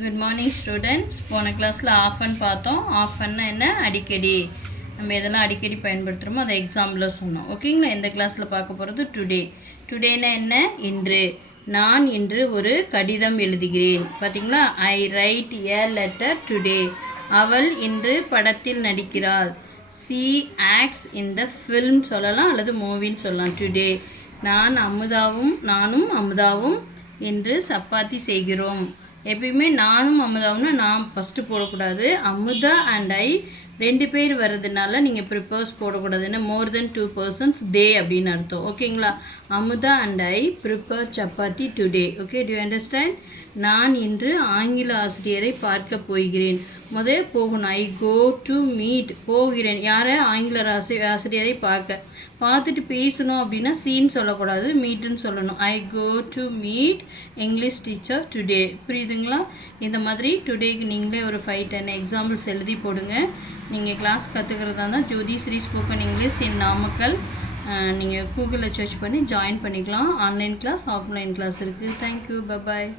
Good morning students. போன கிளாஸில் often பார்த்தோம். ஆஃபன்னா என்ன? அடிக்கடி. நம்ம எதெல்லாம் அடிக்கடி பயன்படுத்துகிறோமோ அதை எக்ஸாம்பிள் சொன்னோம். ஓகேங்களா? இந்த கிளாஸில் பார்க்க போகிறது டுடே. டுடேனா என்ன? இன்று. நான் இன்று ஒரு கடிதம் எழுதுகிறேன். பார்த்தீங்களா? I write a letter today. அவள் இன்று படத்தில் நடிக்கிறாள். She acts in the film சொல்லலாம், அல்லது மூவின்னு சொல்லலாம். டுடே. நானும் அமுதாவும் இன்று சப்பாத்தி செய்கிறோம். எப்பயுமே நானும் அமுதாவும்னா நான் ஃபஸ்ட்டு போடக்கூடாது. அமுதா அண்ட் ஐ 2 பேர் வர்றதுனால நீங்கள் ப்ரிப்பர்ஸ் போடக்கூடாது. ஏன்னா மோர் தென் 2 persons தே அப்படின்னு அர்த்தம். ஓகேங்களா? Amudha and I prepare chapati today. Okay, do you understand? நான் இன்று ஆங்கில ஆசிரியரை பார்க்க போகிறேன். போகணும். I go to meet. போகிறேன். யாரை? ஆங்கில ஆசிரியரை பார்த்துட்டு பேசணும் அப்படின்னா சீன்னு சொல்லக்கூடாது, மீட்டுன்னு சொல்லணும். I go to meet English teacher today. புரியுதுங்களா? இந்த மாதிரி டுடேக்கு நீங்களே ஒரு 5-10 எக்ஸாம்பிள்ஸ் எழுதி போடுங்க. நீங்கள் கிளாஸ் கற்றுக்கிறதா இருந்தால் Jothi Sri spoken English in Namakkal நீங்கள் கூகுளில் சர்ச் பண்ணி ஜாயின் பண்ணிக்கலாம். ஆன்லைன் கிளாஸ், ஆஃப்லைன் கிளாஸ் இருக்குது. தேங்க்யூ. பபாய்.